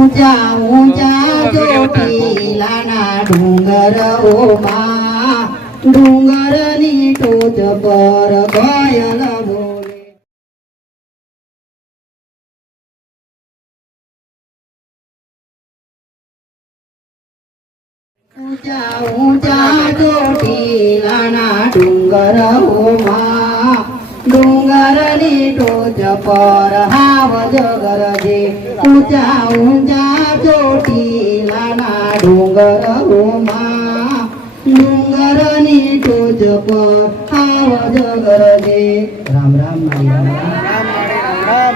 ઊંચા ઊંચા ચોટીલાના ડુંગરોમાં ડુંગરની ટોચ પર કોયલ બોલે. ઊંચા ઊંચા ચોટીલાના ડુંગરોમાં ડુંગરની ટોચ પર હાવજ ગરજે. ઊંચા ઊંચા ચોટીલાના ડુંગરોમાં ડુંગરની ટોચ પર હાવજ ગરજે. રામ રામ મારી રામ રામ.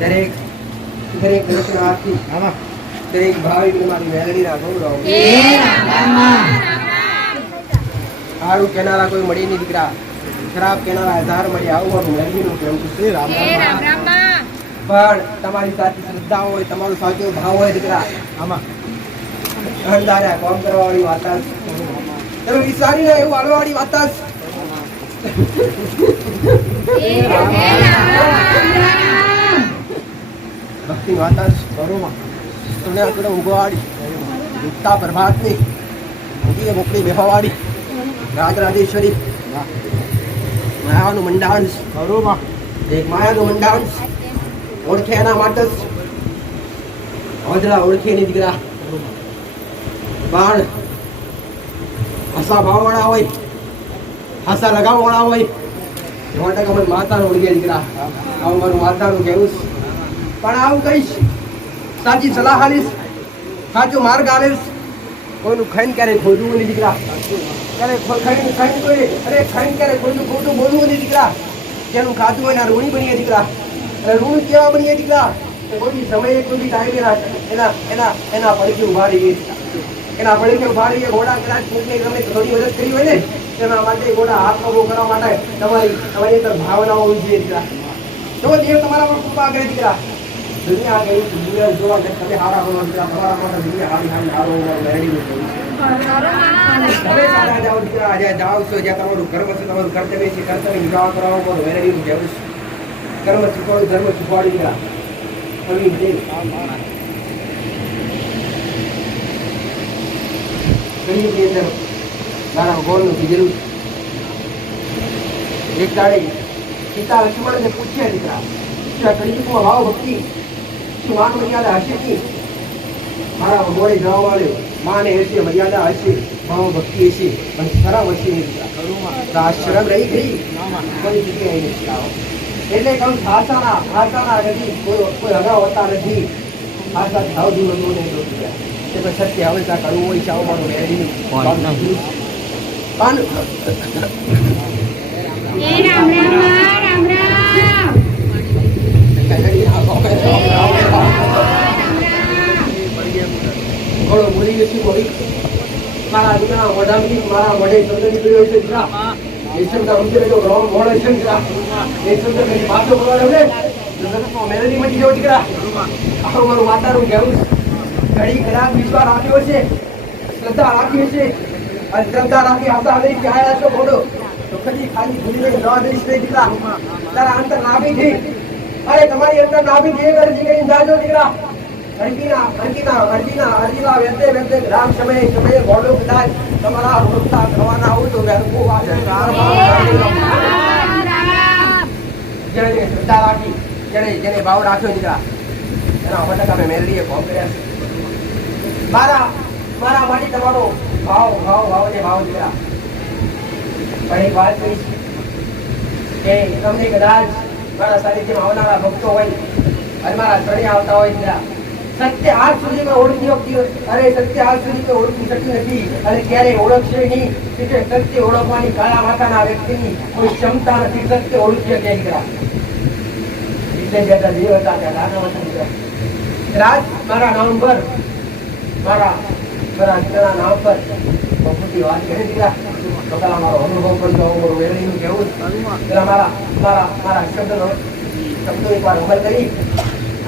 દરેક દરેક દર્શનાર્થી દરેક ભાવિક મારી મેલડીના ગૌરવ સારું કેનારા કોઈ મળી નહીં દીકરા, ખરાબ કેનારા હજાર મળી આવવાનું મેલડીનું કેવું છે. રામ રામ. પણ તમારી સાચી શ્રદ્ધા હોય, તમારો સાચો ભાવ હોય દીકરા, આમાં અણધાર્યા કામ કરવા વાળી વાત તમે વિચારી ના એવું હાલવા વાળી વાત ભક્તિ વાતા ઘરોમાં તમને આકડે ઉગવાડી ઉગતા પ્રભાતની મોટી મોકળી બેહવાડી રાજરાજેશ્વરી માયાનું મંડાણ ઘરોમાં એક માયાનું મંડાણ ઓળખે એના માટે જ ઓળખે ની દીકરા બાણ હસા ભાવવાળા હોય, હસા લગાવવાળા હોય એવા ટકા અમે માતાને ઓળખે દીકરા. આવું મારું માતાનું કહેવું છે. પણ આવું કહીશ, સાચી સલાહ આલીશ, સાચો માર્ગ આલીશ. કોઈનું ખાઈને ક્યારેય ખોટું નહીં દીકરા, ખાઈને ક્યારે ખોટું બોલવું નહીં દીકરા. જેનું ખાતું હોય એના ઋણી બનીએ દીકરા. અને ઋણ કેવા બનીએ દીકરા કે કોઈ સમયે કોઈ બી ટાઈમે એના પડખે ઉભા રહીએ. એના પડખે ઉભા રહીએ. ઘોડા કદાચ કોઈને તમે થોડી મદદ કરી હોય ને તેના માટે ઘોડા હાથ પગો કરવા માટે તમારી અંદર ભાવનાઓ હોવી જોઈએ દીકરા. તો દેવ તમારા પર કૃપા કરે દીકરા. દુનિયા ગઈ દુનિયા જોવા તમે હારા બનો દીકરા. તમારા માટે દુનિયા હારી હારો મેળવી તમે સારા જાઓ દીકરા. જ્યાં જાઓ છો, જ્યાં તમારું કર્મ છે, તમારું કર્તવ્ય છે, કર્તવ્ય નિર્વાહ કરાવો મારું મેળવી જવું છે. કર્મ શીખવાડું, ધર્મ શીખવાડી દીકરા. કળિયુગની અંદર મારા ગોળનું કીધેલું એક દાડે સીતા લક્ષ્મણને પૂછ્યા દીકરા, કળિયુગમાં ભાવ ભક્તિ શું માન મર્યાદા હશે કે? મારા ગોળે જવાબ આવ્યો, માને હશે, મર્યાદા હશે, ભાવ ભક્તિ હશે, પણ શરમ હશે નહીં દીકરા. આ શરમ રહી ગઈ કોઈ જગ્યાએ નથી. એટલે કહું ભાષાના નથી કોઈ અગાઉ હોતા નથી. ભાષા ભાવ દૂર હતું નહીં દીકરા. એટલે સત્ય હવે ત્યાં કરવું હોય છે. આવું મારું મેળવીનું બોલી નથી બોલી મારા દીકરા મોઢામાંથી મારા મોઢે શબ્દ નીકળ્યો છે દીકરા. એ શબ્દ સમજે તો ગ્રામ મોડે છે દીકરા. એ શબ્દ કઈ પાછો બોલાવ્યો ને મેલડી મટી ગયો દીકરા. આવું મારું માતાનું કહેવું ઘડી કદાચ વિશ્વાસ રાખ્યો છે, શ્રદ્ધા રાખી છે, અને શ્રદ્ધા રાખી આવતા લઈ આવ્યા છો બોલો તો કદી ખાલી ભૂલી જવા દઈશ નહીં દીકરા. તારા અંતર નાભી થી અરે તમારી અંતર નાભી થી એક અરજી કરીને જાજો દીકરા. અરજીના વ્યક્તે રામ સમયે બોલો કદાચ તમારા વૃત્તા કરવાના હોય તો જેને શ્રદ્ધા રાખી, જેને ભાવ રાખ્યો દીકરા, એના માટે અમે મેળવીએ ફોર્મ કર્યા છે. મારા માટે તમારો ભાવ દીકરા. પણ એક વાત કહીશ કે તમને કદાચ મારા સાનિધ્યમાં આવનારા ભક્તો હોય અને મારા શરણે આવતા હોય દીકરા, સત્ય આજ સુધી મેં ઓળખી શકી નથી અને ક્યારેય ઓળખશે નહીં. સત્ય ઓળખવાની કાળા માથાના વ્યક્તિની કોઈ ક્ષમતા નથી. સત્ય ઓળખી શકે દીકરા. એટલે જતા દેવ હતા ત્યાં નાના હતા દીકરા. રાજ મારા નામ પર મારા દીકરાના નામ પર બહુથી વાત કરી દીકરા. તો પેલા મારો અનુભવ કરતો મારું વેરણીનું કહેવું પેલા મારા શબ્દો એક વાર અમલ કરી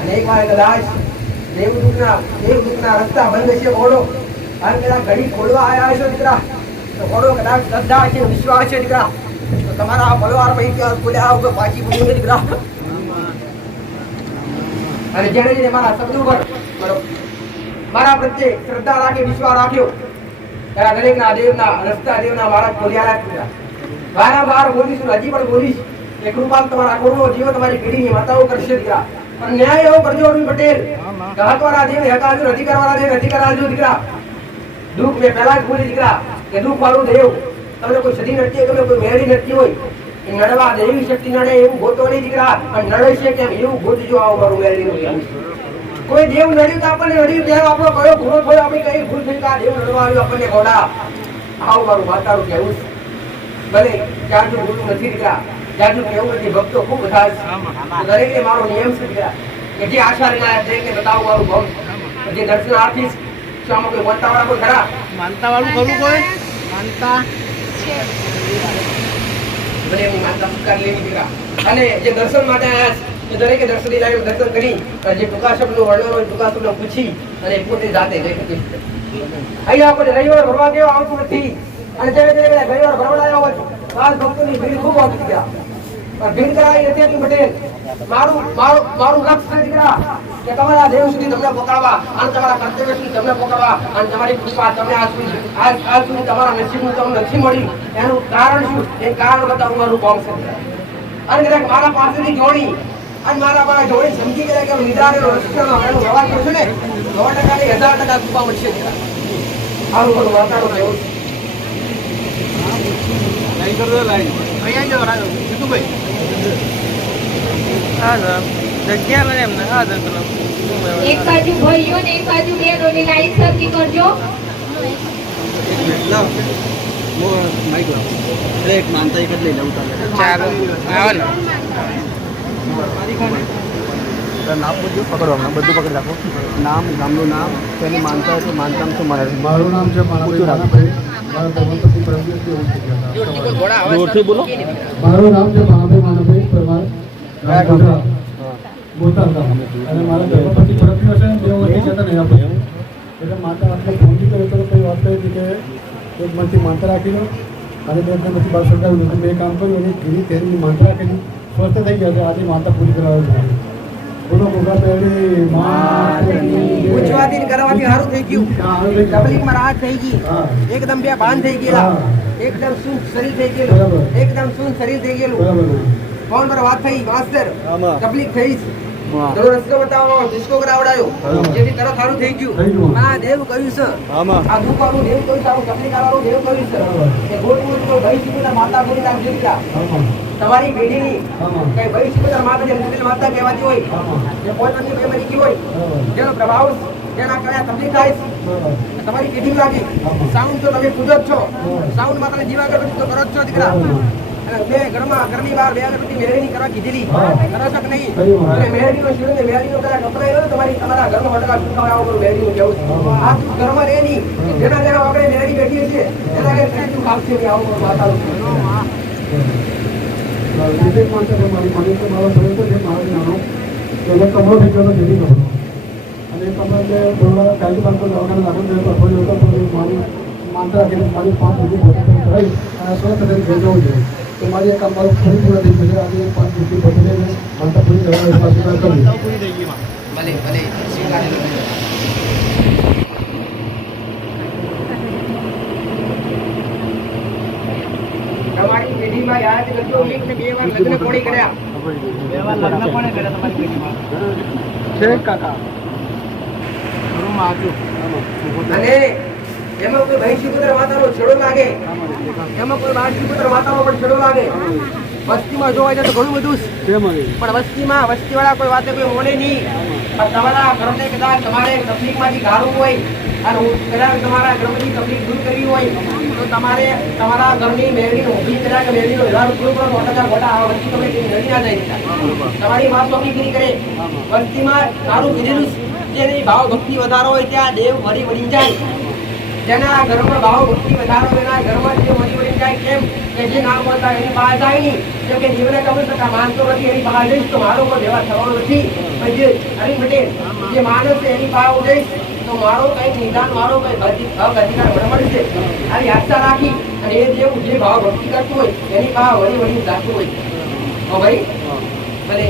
અને એક વાર કદાચ દેવદૂતના રસ્તા બંધ છે બોલો અને પેલા ઘડી ખોલવા આવ્યા છો દીકરા. તો ઘણો કદાચ શ્રદ્ધા છે, વિશ્વાસ છે દીકરા, તો તમારા પરિવાર પૈકી બોલ્યા વગર પાછી પડી દીકરા. અને જેને જેને મારા શબ્દ ઉપર મારા પ્રત્યે શ્રદ્ધા રાખી, વિશ્વાસ રાખ્યો, ત્યારે દરેકના દેવના રસ્તા દેવના મહારાજ બોલ્યા રાખ્યા. વારંવાર બોલીશ, હજી પણ બોલીશ કે કૃપા તમારા કોનો જીવ તમારી પેઢીની માતાઓ કરશે દીકરા. પણ ન્યાય એવો કરજો અરવિંદ પટેલ, હકવાળા દેવ હકાજો, અધિકારવાળા દેવ અધિકારજો દીકરા. દુઃખ મેં પહેલા જ બોલી દીકરા કે દુઃખ વાળું દેવ તમને કોઈ સદી નડતી હોય, તમને કોઈ મેળી નડતી હોય, એ નડવા દેવી શક્તિ નડે એવું ગોતો નહીં દીકરા. અને નડે છે કેમ એવું ગોતજો. આવો મારું મેળીનું કોઈ દેવ નડ્યું તો આપણને નડ્યું, દેવ આપણો કયો ગુનો થયો, આપણે કઈ ભૂલ થઈ આ દેવ નડવા આવ્યું આપણને ગોડા. આવું મારું માતાનું કહેવું છે. ભલે જાજુ બોલું નથી દીકરા, જાજુ કેવું નથી, ભક્તો ખૂબ બધા છે. દરેકને મારો નિયમ છે દીકરા કે જે આશા વિના દરેકને બતાવું મારું ભક્ત, જે દર્શનાર્થી છે, આમાં કોઈ માનતા વાળા કોઈ ખરા? માનતા વાળું કરું કોઈ માનતા ભલે એમની માનતા સ્વીકાર લેવી દીકરા. અને જે દર્શન માટે આવ્યા છે દરેકે દર્શન લાવી દર્શન કરી જે ટૂંકા શબ્દો વર્ણન હોય ટૂંકા શબ્દો પૂછી અને પોતે જાતે જઈ શકે. અહીંયા આપણે રવિવાર ભરવા ગયો આવતું નથી. અને જે રવિવાર ભરવડાયો હોય બાદ ભક્તોની ભીડ ખૂબ આવતી દીકરા. પણ ભીડ કરાવી નથી અરવિંદ પટેલ. મારું લક્ષ્ય છે દીકરા કે તમારા દેવ સુધી તમને પકડવા અને તમારા કર્તવ્ય સુધી તમને પકડવા અને તમારી કૃપા તમને આજ સુધી તમારા નસીબનું તમને નથી મળ્યું. એનું કારણ શું? એ કારણ બતાવું મારું કામ છે. અને કદાચ મારા પાસેથી જોડી અને મારા પાસે જોડી સમજી ગયા કે નિદ્રાનો રસ્તો એનો વ્યવહાર કરશે ને 100% 1000% કૃપા મળશે. આવું બધું વાતાવરણ એવું છે. લાઈન કરી દો, લાઈન અહીંયા જાઓ રાજો જીતુભાઈ. હા સર જગ્યા લઈ એમને. હા સર એક બાજુ ભાઈઓ ને એક બાજુ બહેનોની લાઈન સરખી કરજો. એક માનતા એક જ લઈ લઉં તમે. ચાલો આવો ને. નામ બધું પકડો, બધું પકડી રાખો. નામ, ગામનું નામ, તેની માનતા છે, માનતા શું મારે. મારું નામ છે માણાભાઈ. મારા ધર્મપતિ પરમદેવજી જોરથી બોલો. મારું નામ છે માણાભાઈ પરમાર, બોટાદ ગામ. અને મારા ધર્મપતિ પરમદેવ છે બે વર્ષથી જતા નહીં આપણે. એટલે માતા આપણે ફોન કર્યો તો કોઈ વાત કરી હતી કે એક મનથી માનતા રાખી લો અને બે પછી બાર સરકાવ્યું હતું. બે કામ કર્યું અને ધીરે ધીરે માનતા રાખી સ્વસ્થ થઈ ગયા છે. આજે માતા પૂરી કરાવે છે. બોલો મોટા પહેલી પૂછવાથી કરવાથી સારું થઈ ગયું. તકલીફમાં રાહત થઈ ગઈ. એકદમ બે ભાન થઈ ગયેલા. એકદમ શુદ્ધ શરીર થઈ ગયેલું. એકદમ શુદ્ધ શરીર થઈ ગયેલું. ફોન પર વાત થઈ માસ્ટર તકલીફ થઈ થોડો રસ્તો બતાવો, ડિસ્કો કરાવડાયો જેથી તરત સારું થઈ ગયું. આ દેવ કહ્યું છે, આ દુકાનું દેવ કહ્યું છે, આવું તકલીફ વાળું દેવ કહ્યું છે કે ગોઠવું તો ભાઈ શીખેલા માતા બોલી રાખજો. તમારી પેઢીની કઈ ભાઈ શીખેલા માતા જે માતા કહેવાતી હોય, જે પોતાની બેમારી ગઈ હોય, જેનો પ્રભાવ જેના કારણે તકલીફ થાય તમારી પેઢી લાગી. સાઉન્ડ તો તમે પૂજો જ છો, સાઉન્ડ માં તમે જીવા કરો તો કરો જ છો દીકરા. બે ઘરની બહાર બે અગરબત્તી મેળવીની કરવા કીધેલી કરો છો કે નહીં? અને મેળવીનો શિરો ને મેળવીનો કદાચ કપડાય તમારા ઘરમાં વટકા સુખાવા આવું કરું મેળવીનું કેવું છે. આ તું ઘરમાં રહે નહીં, જેના જેના આપણે મેળવી બેઠીએ છીએ એના કે તું ખાવશે નહીં. આવું કરું માતાનું વિવેક માનતા છે. મારી મને તો મારો ભય તો છે મારો નાનો એટલે કમરો થઈ ગયો જેથી કમરો અને કમરો એટલે થોડા કાયદો બાંધો દવાખાને લાગુ થયો તો અઠવાડિયું હતો તો મારી માનતા રાખીને મારી 5 સુધી ભોજન કરાવી અને સ્વસ્થ થઈને ઘર જવું જોઈએ. તો મારી એક કામ મારું ફરી પૂરા થઈ ગયું. આજે 5 સુધી ભોજન માનતા પૂરી કરવાનો સ્વીકાર કરી. ભલે ભલે સ્વીકારેલું. તમારી પેઢીમાં યાદ કરજો એક ને બે વાર લગ્ન કોણી કર્યા. છે કાકા અને એમાં કોઈ ભાઈ શિકોતર માતાનો છેડો લાગે, એમાં કોઈ બાર શિકોતર માતાનો પણ છેડો લાગે. વસ્તીમાં જોવા જાય તો ઘણું બધું છે, પણ વસ્તી વાળા કોઈ વાતે કોઈ મોને નહીં. પણ તમારા ઘરને કદાચ તમારે તકલીફમાંથી ગાળવું હોય અને કદાચ તમારા ઘરની તકલીફ દૂર કરવી હોય તો તમારે તમારા ઘરની મેળવીનો ઊભી કર્યા કે મેળવીનો વ્યવહાર પૂરો કરો. મોટા આ વસ્તી તમને નડી ના જાય. તમારી વાત ચોકીગીરી કરે. વસ્તીમાં સારું કીધેલું જેની ભાવ ભક્તિ વધારો હોય ત્યાં દેવ વળી જાય. જેના ઘરમાં ભાવ ભક્તિ વધારો એના ઘરમાં દેવ વળી જાય. કેમ કે જે ના બોલતા એની બહાર જાય નહીં. કેમ કે જીવને ખબર છે માનતો નથી એની બહાર જઈશ તો મારો કોઈ વ્યવહાર થવાનો નથી. પણ જે અરવિંદ પટેલ જે માણસ છે એની બહાર જઈશ તો મારો કઈ નિદાન મારો કઈ અધિકાર મળશે. આવી આશા રાખી અને એ જે ભાવ ભક્તિ કરતું હોય એની પાસે વળી વળી જાતું હોય હો ભાઈ ભલે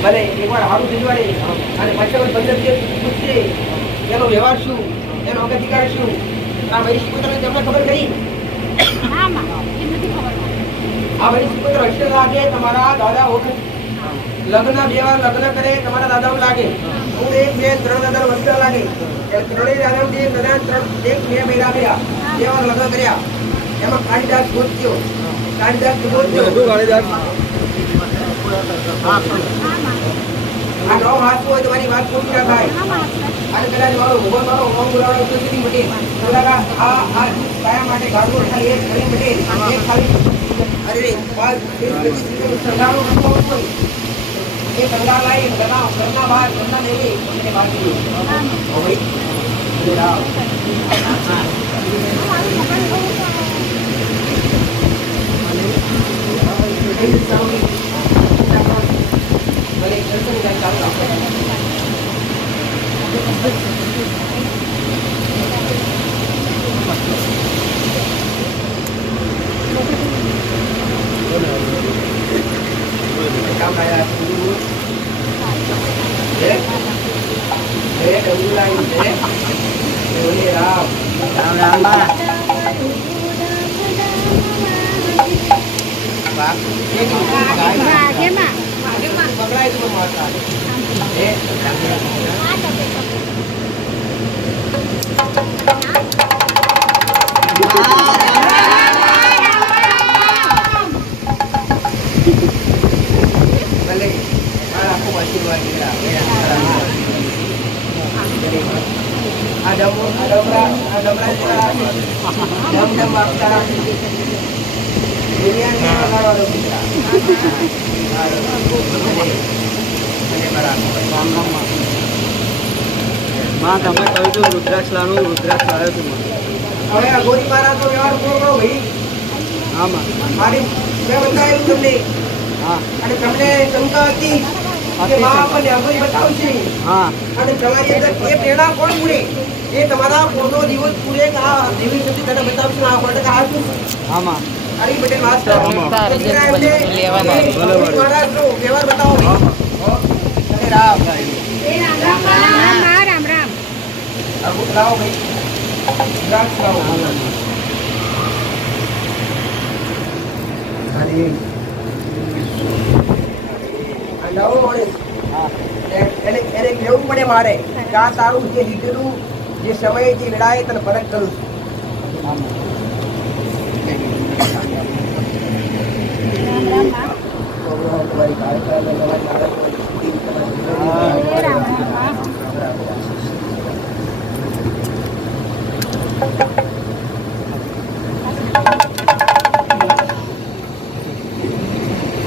ભલે એકવાર સારું ભીજવાડે અને પછી 15 દિવસ પૂછશે એનો વ્યવહાર શું એનો અધિકાર શું આ વૈશ્વિક પુત્રને તમને ખબર કરી આ વૈશ્વિક પુત્ર અક્ષર લાગે તમારા દાદા વખત લગ્ન વ્યવહાર લગ્ન કરે તમારા દાદાઓ લાગે હું 1 2 3 દાદા વર્ષ લાગે એ ત્રણેય દાદા જે દાદા 3 1 2 મહિના કર્યા વ્યવહાર લગ્ન કર્યા એમાં કાળીદાસ ગોત્યો આ નવ હાથ હોય તમારી વાત પૂરી ના થાય અને કદાચ મારો ભગવાન મારો ઓમ બોલાવવાનો તો સુધી મટે બોલાકા આ કાયા માટે ગાડો ખાલી એક ઘણી મટે એક ખાલી અરે પાંચ સંગાળો નતો કોઈ એ સંગાળ લાઈ ઘરના બહાર ઘરના દેવી અને બાકી ઓ ભાઈ રાવ માં તમે કહ્યું હતું રુદ્રાક્ષ લાનું રુદ્રાક્ષ લાવ્યો તું હવે આ ગોરી મહારાજ નો વ્યવહાર પૂરો કરો ભાઈ હા માં મારી મેં બતાવ્યું તમને હા અને તમને શંકા હતી કે માં આપણને અગોરી બતાવશે હા અને તમારી અંદર એ પ્રેરણા કોણ પૂરે એ તમારા પોનો દિવસ પૂરે કે આ દેવી શક્તિ તને બતાવશે આ કોણ કે આ શું હા માં હરી પટેલ માસ્ટર મહારાજ નો વ્યવહાર બતાવો અને રામ લાવો ભાઈ દ્રાક્ષ લાવો એને કેવું પડે મારે કે આ તારું જે લીધેલું જે સમય જે લડાય તને પરત કરું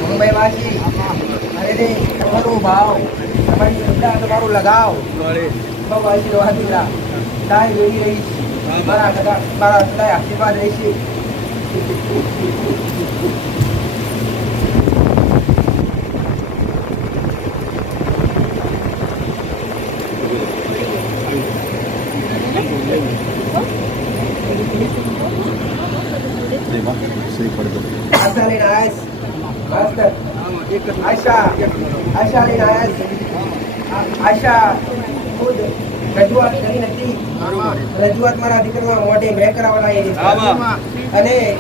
મુંબઈ વાસી અરે રે તમારો ભાવ તમારી શ્રદ્ધા તમારું લગાવ બહુ આશીર્વાદ દીધા દાય વેરી રહી મારા સદાય આશીર્વાદ રહેશે આશા લઈને આશા ખુદ રજૂઆત કરી નથી રજૂઆત મારા દીકરાના મોઢે મેં કરાવવાના અને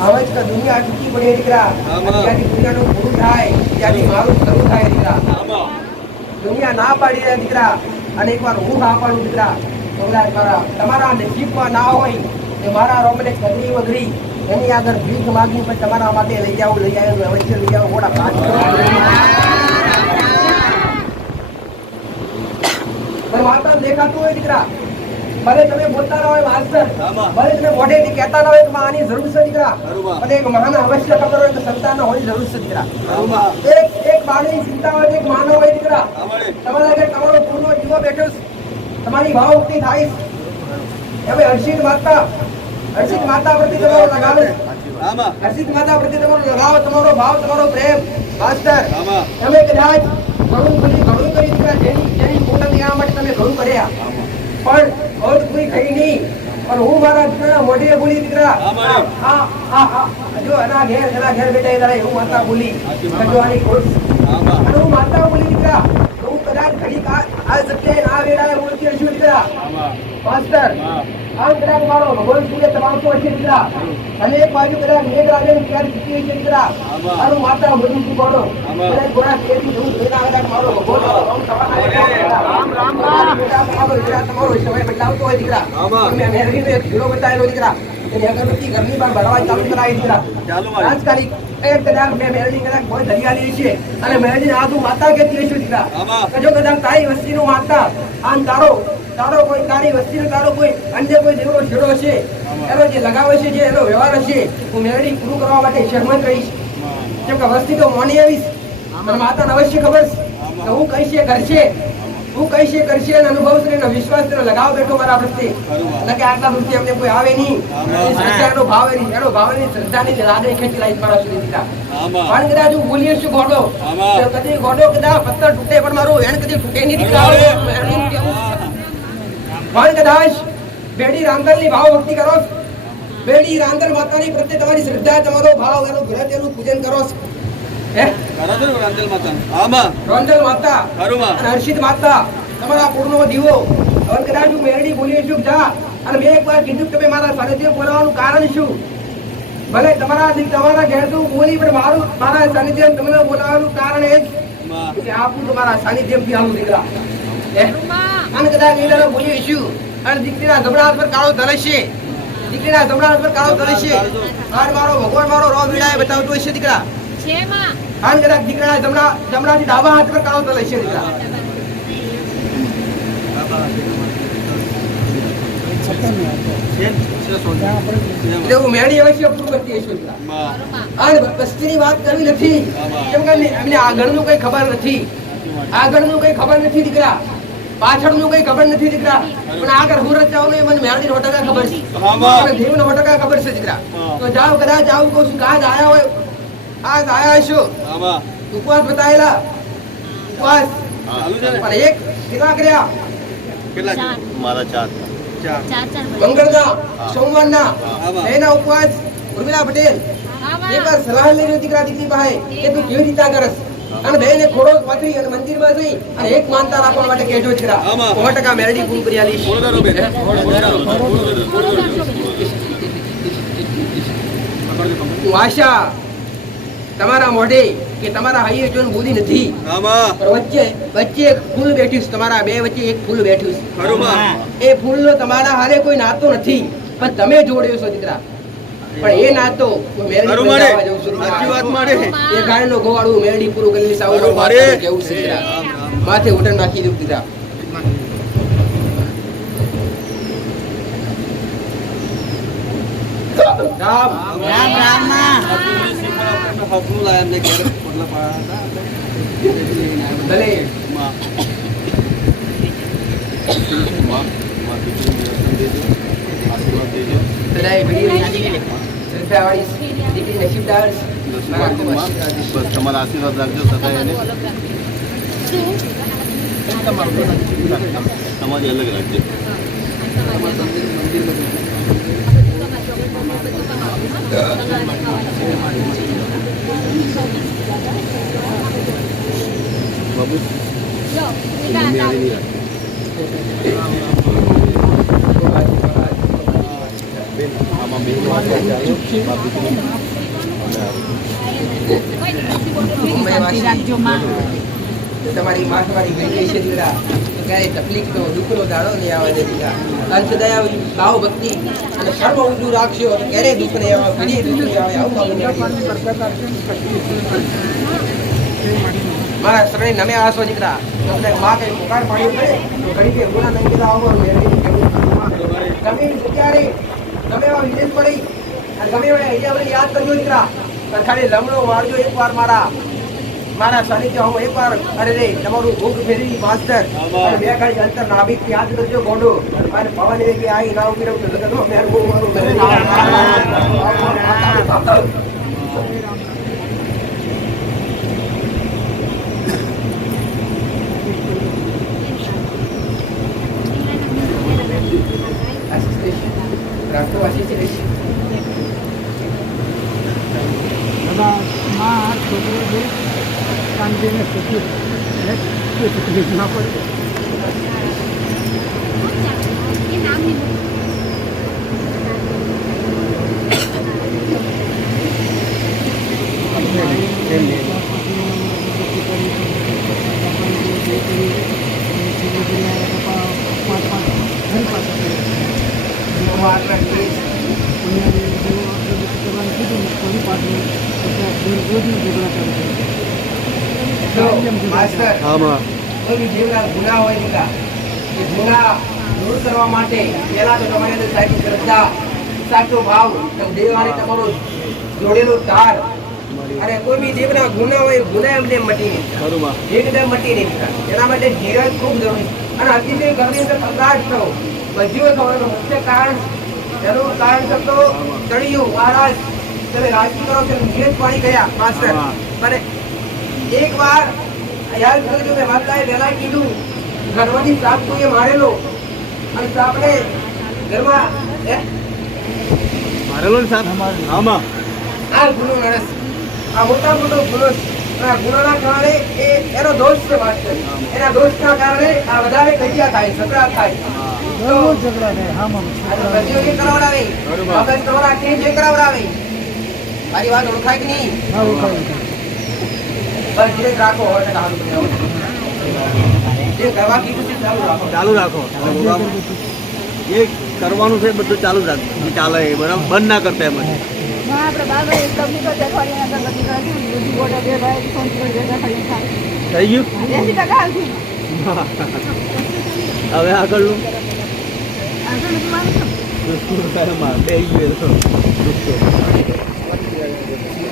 હવે જ દુનિયા તૂટી પડે દીકરા ત્યાંથી દુનિયાનું પૂરું થાય ત્યાંથી મારું શરૂ થાય દીકરા દુનિયા ના પાડી રહ્યા દીકરા અને એકવાર હું ના પાડું દીકરા તમારા નસીબમાં ના હોય કે મારા રોમને કદરી વગરી એની આગળ ભીખ માગવી પણ તમારા માટે લઈ આવું અવશ્ય લઈ આવું મોટા પણ વાર્તા દેખાતું હોય દીકરા ભલે તમે બોલતા ના હોય માસ્ટર ભલે તમે મોઢેથી કહેતા ના હોય કે આની જરૂર છે દીકરા અને એક મહાન અવશ્ય ખબર હોય કે સંતાન હોવાની જરૂર છે દીકરા એક બાળની ચિંતા હોય એક માનવ હોય દીકરા તમારા આગળ તમારો પૂર્ણ જીવો બેઠો તમારી ભાવ મુક્તિ થાય હવે હર્ષિત માતા પ્રતિ તમારો લગાવે હર્ષિત માતા પ્રત્યે તમારો લગાવ, તમારો ભાવ, તમારો પ્રેમ. માસ્ટર, તમે કદાચ ઘણું કરી દીકરા, જેની પોતાની લેવા માટે તમે ઘણું કર્યા, પણ ઓર કોઈ થઈ નહીં. પણ હું મારા દીકરાના મોઢે બોલી દીકરા, જો એના ઘેર બેઠા હું માતા બોલી, જો આની ખોટ, અને હું માતા બોલી દીકરા, હું કદાચ ઘડી આ સત્ય આ વેળાએ બોલતી હશું દીકરા. માસ્ટર, આમ કદાચ મારો ભગવાન સૂર્ય તમારતો હશે દીકરા, અને એક બાજુ કદાચ મેઘરાજાની ક્યારે જીતી હશે દીકરા, અને માતા બધું શું પાડો, કદાચ ઘોડા કેરી હું એના કદાચ મારો ભગવાન તમારો સમય બદલાવતો હોય દીકરા. મેં મેરડીનો એક હીરો બતાવેલો દીકરા, એની અગરબત્તી ઘરની બહાર ભરવા ચાલુ કરાવી દીકરા. આજકાલી એક કદાચ મેં મેરડી કદાચ બહુ હરિયાળી છે, અને મેરડી આ તું માતા કહેતી હશું દીકરા, જો કદાચ તારી વસ્તીનું માતા આમ તારો કોઈ તારી વસ્તીનો તારો કોઈ અન્ય કોઈ દેવરો છેડો હશે, એનો જે લગાવ હશે, જે એનો વ્યવહાર હશે, હું મેરડી પૂરું કરવા માટે શરમંદ રહીશ. કેમ કે વસ્તી તો મોની આવીશ, અને માતાને અવશ્ય ખબર કે હું કહીશ એ કરશે, અને અનુભવશે, એનો વિશ્વાસ, એનો લગાવ બેઠો મારા પ્રત્યે. એટલે કે આટલા દૂરથી અમને કોઈ આવે નહીં, એનો ભાવ એની શ્રદ્ધાની લાગણી ખેંચી લાવીશ મારા સુધી દીકરા. પણ કદાચ હું ભૂલી છું ગોડો, કદી ગોડો કદાચ પથ્થર તૂટે, પણ મારું એણ કદી તૂટે નહીં દીકરા. પણ કદાચ બેડી રાંદલની ભાવ ભક્તિ કરો, બેડી રાંદલ માતાની પ્રત્યે તમારી શ્રદ્ધા, તમારો ભાવ, એનું વ્રત, એનું પૂજન કરો. રાંદલ માતા અને હર્ષિત માતા તમારા પૂર્ણો દીવો. હવે કદાચ હું મેરડી બોલી છું જા, અને મેં એકવાર કીધું તમે મારા સાનિધ્ય બોલાવવાનું કારણ શું? ભલે તમારા ઘેર તો બોલી, પણ મારા સાનિધ્ય તમને બોલાવવાનું કારણ એ કે આપું તમારા સાનિધ્યથી આવું દીકરા. અને કદાચ લીલાનો બોલી છું, અને દીકરીના જમણા હાથ પર કાળો ધલશે, દીકરીના જમણા હાથ પર કાળો ધલશે, અને મારો ભગવાન મારો રો વીડાએ બતાવતો હશે દીકરા. અને કદાચ દીકરાના જમણાથી ડાબા હાથ પર કાળો ધલશે દીકરા. હું મેળી અવશ્ય પૂરું કરતી હશું દીકરા. અને વસ્તીની વાત કરવી નથી, કેમ કે એમને આગળનું કઈ ખબર નથી, દીકરા, પાછળનું કઈ ખબર નથી દીકરા. પણ આગળ હું રચાવું નહીં, મને મેળવી 100% ખબર છે, દેવને 100% ખબર છે દીકરા. તો જાઓ, કદાચ આવું કહું છું, આજ આયા હોય, આજ આયા હશો, ઉપવાસ બતાવેલા, ઉપવાસ પણ એક કેટલા કર્યા? મારા 4 મંગળના, સોમવારના, એના ઉપવાસ. ઉર્મિલા પટેલ એકવાર સલાહ લઈ રહ્યો દીકરા દીકરી પાસે કે તું કેવી રીતે કરસ, અને બેને ખોડો પાથરી અને મંદિરમાં જઈ અને એક માનતા રાખવા માટે કહેજો દીકરા. 100% મેરડી પૂરું કરી આલીશ. હું આશા તમારા મોઢે કે તમારા હૈયે જોઈને બોલી નથી, વચ્ચે એક ફૂલ બેઠ્યું છે, તમારા બે વચ્ચે એક ફૂલ બેઠ્યું છે. એ ફૂલનો તમારા હારે કોઈ નાતો નથી, પણ તમે જોડ્યો છો દીકરા. પણ એ નાતો મેરડી બંધાવા જઉં છું દીકરા. એ ગાયનો ગોવાળું મેરડી પૂરું કરી લઈશ, આવું કેવું છે દીકરા. માથે ઉઠન નાખી દઉં દીકરા. રામ રામ રામ ભલે તમારા આશીર્વાદ રાખજો સદાય, એને તમારી અલગ રાખજો. બાબુ તમારી માં તમારી ગઈ છે દીકરા, ક્યાંય તકલીફ નો દુઃખનો દાડો નહીં આવે દીકરા. અંત દયા ભાવ ભક્તિ અને સર્વ ઊંધું રાખશો, ક્યારેય દુઃખ નહીં આવે, ઘણી દુઃખ નહીં આવે. આવું મારા શરણે નમે આસો દીકરા. તમને માં કઈ પુકાર પાડ્યું પડે તો ઘડી કે ગુના નહીં કીધા આવો ગમે જગ્યાએ ગમે એવા વિદેશ પડી અને ગમે એવા અહીંયા યાદ કરજો દીકરા. ખાલી લમણો મારજો એકવાર મારા મારા સાનિધ્ય હું એકવાર અરે રે તમારું ભૂખ ફેરવી માસ્ટર અને બે ઘડી અંતર નાભિક યાદ કરજો ગોડો અને પવન રે કે આઈ ના ઉભી રહું તો લગન મેર બહુ મારું રાષ્ટ્રવાસી છે બધા માં છોકરો છે શાંતિને સુખી તકલીફ ના પડે માસ્ટર આમાં કોઈ જેવડા ગુના હોય દીકા એ ગુના દૂર કરવા માટે પહેલા તો તમારી અંદર સાચી શ્રદ્ધા સાચો ભાવ દેવાને તમારો જોડેલો તાર અને કોઈ બી દેવના ગુના હોય ગુના એમને મટી નહીં બરોબર એકદમ મટી નહીં એના માટે ધીરજ ખૂબ જરૂરી અને અતિશય ઘરની અંદર પ્રકાશ થવો બધીઓ થવાનું મુખ્ય કારણ એનું કારણ શબ્દો તળિયું મહારાજ તમે રાજી કરો છો ધીરજ પાણી ગયા માસ્ટર અને એક વાર યાદ કરજો મેં માતાએ વહેલા કીધું ઘરમાંથી સાપ કોઈએ મારેલો અને સાપને ઘરમાં મારેલો ને સાહેબ આમાં આ ગુનો નડસ આ મોટા મોટો ગુનો છે. આ ગુનાના કારણે એનો દોષ છે માસ્ટર એના દોષના કારણે આ વધારે કજિયા થાય ઝઘડા થાય તો ઝઘડા થાય હા મમ્મી આ તો કજિયો કે કરાવડાવે આપણે તમારા કે જે કરાવડાવે મારી વાત ઓળખાય કે નહીં હા ઓળખાય બસ ધીરજ રાખો હવે તો સારું બને. જે કરવા કીધું છે ચાલુ રાખો ચાલુ રાખો જે કરવાનું છે બધું ચાલુ જ રાખો જે ચાલે એ બરાબર બંધ ના કરતા એમ આપણે બાબા એક તમને તો દેખાડીને આગળ વધી ગયા છે બધી ગોડા બે ભાઈ કોન્ટ્રોલ દેખાડી થાય થઈ ગયું 80% આવશે હવે આગળનું આગળ નથી વાંચો બે ગયું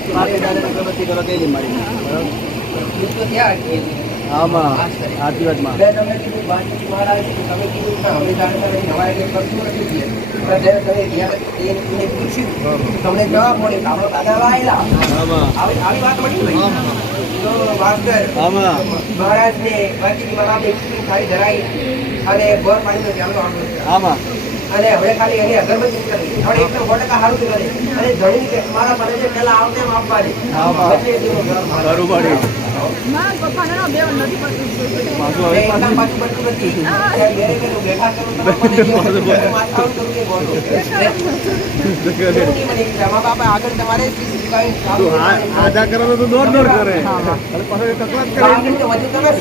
મારે દાદા અગરબત્તી કરો કઈ મારી બરાબર તો ક્યાં અટકી હતી? આમાં આશીર્વાદમાં બે તમે કીધું બાજી મહારાજ તમે કીધું કે હવે જાણતા નથી નવા એટલે કરશું નથી છીએ પણ જ્યારે તમે ધ્યાન એને પૂછ્યું તમને જવાબ મળે કે આપણો દાદા આવેલા આમાં આવી વાત મળી હોય તો માસ્ટર આમાં મહારાજને બાકી મહારાજ એક થાળી ધરાઈ અને ગોળ પાણીનો ચાલો આવ્યો આમાં અને હવે ખાલી એની અગરબત્તી કરી હવે એકદમ 100% સારું કરે અને ધણી કે મારા મને જે પહેલા આવતે એમ આપવા દે પછી એ દીનો ઘર મારે બરોબર માં પપ્પાને નો બે નથી પડતું પાછું હવે હવે એકદમ પાછું બધું નથી ત્યારે ઘરે ગયેલું બેઠા કરું તો મને જે માથાનું કરું કે બોલો મા બાપા આગળ તમારે તું આધા કરે તો દોડ દોડ કરે અને પાછો તકલાફ કરે આગળ તો વધુ તમે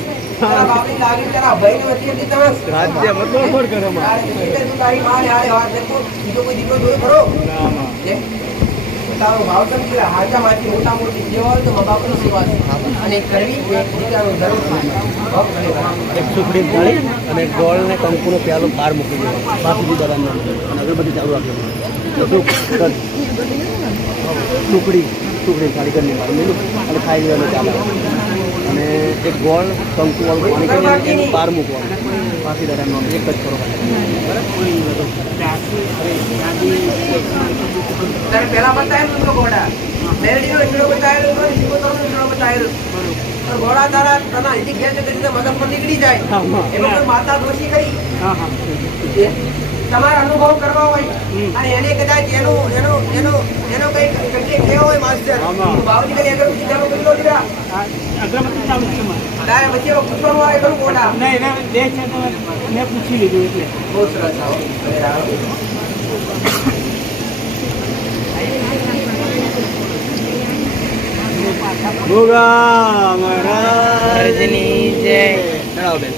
તારા બાપની લાગણી તારા ભાઈને વચ્ચે હતી તમે રાજ્યમાં દોડ દોડ કરે માં તું તારી માને હારે હાર દેખો બીજો કોઈ દીકરો જોયો ખરો તારો ભાવ સમજી હાજામાંથી મોટા મોટી સેવા હોય તો મા બાપની સેવા છે અને કરવી એ પોતાનો ધર્મ છે. એક સુખડી થાળી અને ગોળ ને કંકુનો પ્યાલો બહાર મૂકી દેવો બાપુજી દાદાનો અને અગરબત્તી ચાલુ રાખી સુખડી થાળી કરીને બહાર મેલું અને ખાઈ લેવાનું ચાલે અને એક ગોળ કંકુ વાળું પાણી કરીને એનું બહાર મૂકવાનું બાકી દાદાનો એક જ કરો તારે પહેલા બતાવેલું તો ઘોડા મેરડીનો ઈંડો બતાવેલો હતો અને સિકોતરનો ઈંડો બતાવેલો પણ ઘોડા તારા તના હિતી ઘેર જતી રીતે મગજ પર નીકળી જાય એમાં કોઈ માતા દોષી કરી તમારે અનુભવ કરવા હોય અને એને કદાચ એનો કઈ કઈ કેવો હોય માસ્ટર બાવજી કઈ અગરબત્તી ચાલુ કરી લો દીધા અગરબત્તી ચાલુ છે તારે પછી એવો પૂછવાનું આવે ખરું ઘોડા નહીં એને બે છે તો મેં પૂછી લીધું એટલે બહુ સરસ આવો ભોગા મહારાજની જય ચડાવો બેન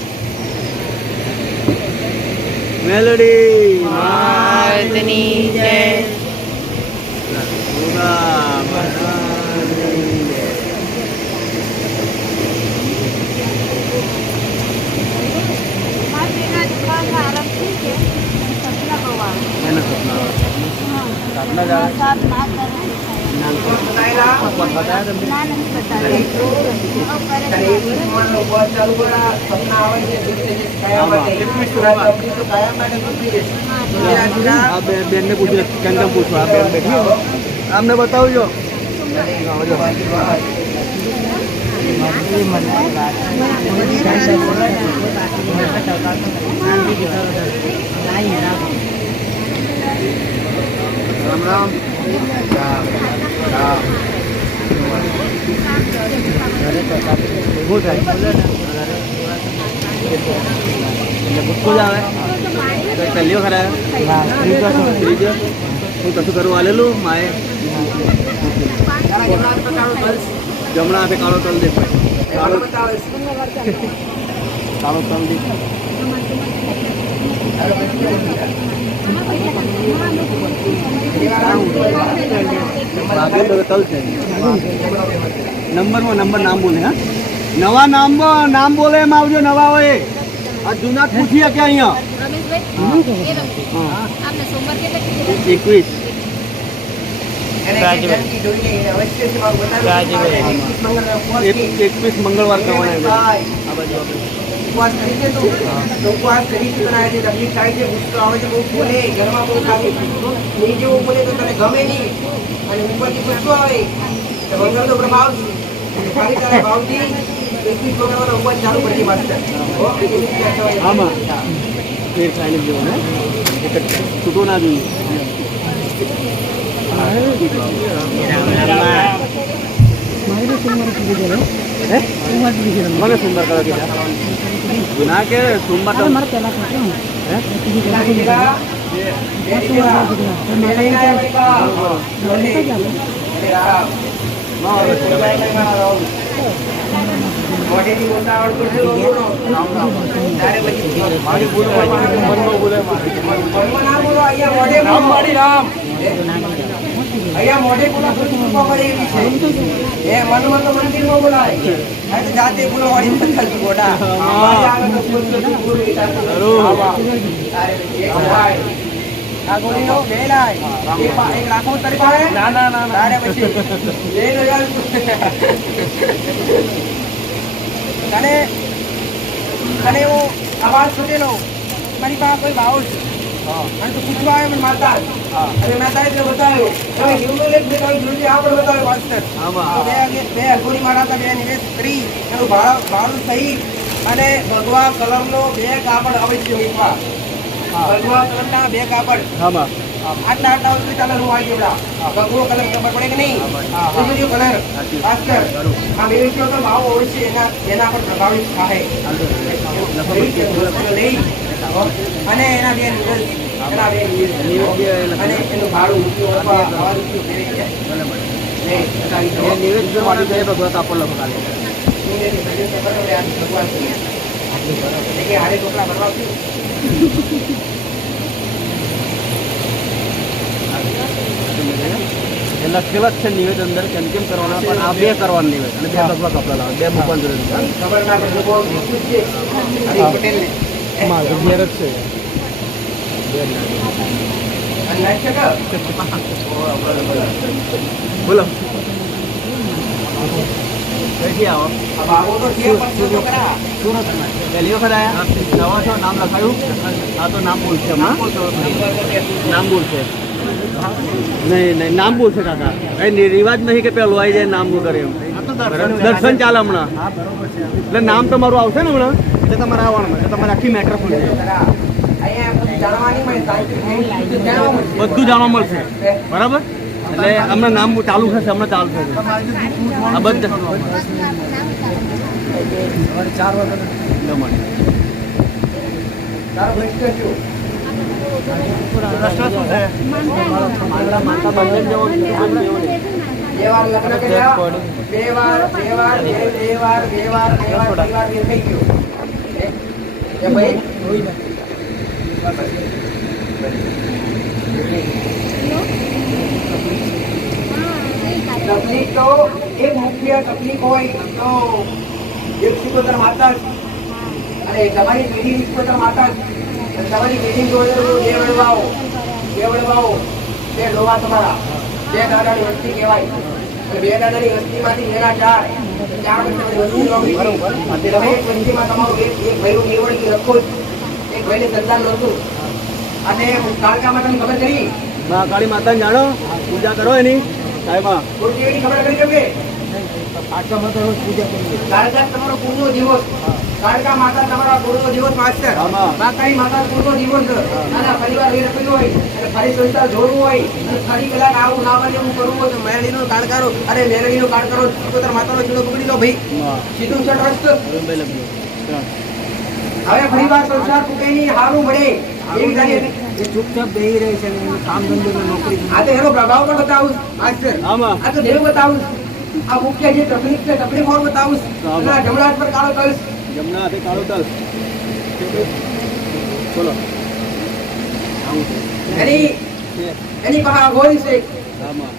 મેલડી મહારાજની જય ભોગા મહારાજની જય મારા દીકરાના આરંભથી છે સપના બહુ એના સપના આવે સપના જ આવે સાત ના કરે બતાવેલા उपवास बताया तुमने ના નથી બતાવ્યું અને એક પ્રમાણનો ઉપવાસ ચાલુ કરા સપના આવે છે કાયમ માટે તકલીફ તો કાયમ માટે ગુજરી જશે આ બેન ને પૂછ્યું કેમ કેમ પૂછવા આ બેન બેઠી હો આમને બતાવજો રામ રામ શું થાય ગુસ્સો જ આવે કઈ પહેલીઓ ખરા ત્રીજો હું કશું કરવું આલેલું માએ જમણા હાથે કાળો તલ દેખાય કાળો તલ દેખાય તલ છે નંબરમાં નંબર નામ બોલે હા નવા નામ બોલે એમ આવજો નવા હોય આ જૂના પૂછીએ કે અહીંયા आपने सोमवार के तक 21 21 મંગળવાર કરવાના ઉપવાસ કરી દે તું ઉપવાસ કરી તને આજે તકલીફ થાય છે ગુસ્સો આવે છે બહુ બોલે ઘરમાં બહુ ખાલી નહીં જેવું બોલે તો તને ગમે નહીં અને ઉપરથી ગુસ્સો આવે તો મંગળનો પ્રભાવ છે ખાલી તારા ભાવથી 21 મંગળવારનો ઉપવાસ ચાલુ કરી માસ્ટર આમાં ફેર ખાઈને જેવો ને એક છૂટો ના જોઈએ મને સોમવાર કરવા કીધા ના કે સોમવાર અહીંયા મોઢે બોલા પડે એવી છે એ મન મંદિરમાં બોલાય તો જાતે બોલો વાળી પથ્થર ગોડા આ ગોળીનો પહેલાય એક લાખો તરી પાડે ના તારે પછી લઈ લો યાર કને હું આવાજ છૂટેલો મારી પાસે કોઈ બાઉલ અને તો પૂછવા આવે મને માતા અને માતા એટલે બતાવ્યો તમે જીવનો લેખ મેં કહ્યું જોડે આપણે બતાવ્યો માસ્ટર બે અઘોરી મારા હતા બે નિવેશ કરી એનું ભાડું સહિત અને ભગવા કલરનો બે કાપડ અવશ્ય મૂકવા ભગવા કલરના બે કાપડ આટલા સુધી ચાલે હું આવી ગયો ભગવો કલર ખબર પડે કે નહીં બીજો કલર માસ્ટર આ બે વિષયો તો ભાવ અવશ્ય એના પર પ્રભાવિત થાય લઈ અને એના બે અને એનું ભાડું નિવેદ વાળી જાય ભગવત આપણને લખાલે હારે ચોકડા ભરવા એ લખેલા જ છે નિવેદ અંદર કેમ કેમ કરવાના પણ આ બે કરવાના નિવેદ અને બે ભગવા કપડા લાવે બે મૂકવાનું જરૂર ખબર ના પડે લોકો પટેલ ને ઘેર જ છે બોલો કઈથી આવો સુરત પહેલી વખત આવ્યા નવા છો નામ લખાયું આ તો નામ બોલશે નામ બોલશે નહીં નામ બોલશે કાકા કઈ રિવાજ નહીં કે પેલું આવી જાય નામ નું કરે એમ દર્શન ચાલે હમણાં એટલે નામ તમારું આવશે ને હમણાં એટલે તમારે આવવાનું એટલે તમારે આખી મેટર ખુલી બધું જાણવા મળશે બરાબર એટલે હમણાં નામ ચાલુ થશે હમણાં ચાલુ થશે આ બધા 4 તકલીફ તો એક મુખ્ય તકલીફ હોય તો એક સિકોતર માતા અને તમારી પેઢી સિકોતર માતા અને તમારી પેઢી જોડે બે વડવાઓ બે ડોવા તમારા બે દાદાની વસ્તી કહેવાય અને બે દાદાની વસ્તીમાંથી મેરા ચાર વચ્ચે બધી વસ્તી નોકરી કરી. એક વસ્તીમાં તમારું એક ભાઈનું નિર્વળી રખો એક ભાઈને સંતાન નહોતું. અને કાળકા માતાની ખબર કરી માં કાળી માતાને જાણો પૂજા કરો એની સાહેબમાં ગુરુજીની ખબર કરી કે કાળકા માતા રોજ પૂજા કરી. કાળકા તમારો કુળનો દિવસ, કાળકા માતા તમારા કુળનો દિવસ માસ્ટર. આમાં. માં કાળી માતા કુળનો દિવસ અને પરિવાર લઈ રખ્યું હોય અને ફરી સંસાર જોડવું હોય અને ફરી કલાક આવું ના બને એવું કરવું હોય તો મેળવીનો કાળકારો અરે મેળવીનો કાળકારો પોતાના માતાનો ચૂડો પકડી લો ભાઈ, સીધું શટ રસ્તો. હવે પરિવાર સંસાર કુટેની હારું મળે એવી જાણીએ. ચૂપચાપ બેહી રહે છે ને એનું કામ ધંધો નોકરી આ તો એનો પ્રભાવ પણ બતાવું માસ્ટર. આમાં. આ તો દેવ બતાવું. આ મુખ્ય જે તકલીફ છે તકલીફ ઓર બતાવું. આમાં. અને જમણા હાથ પર કાળો કલશ. જમણા હાથે કાળો તલ બોલો એની પાસે અઘોરી છે. આમાં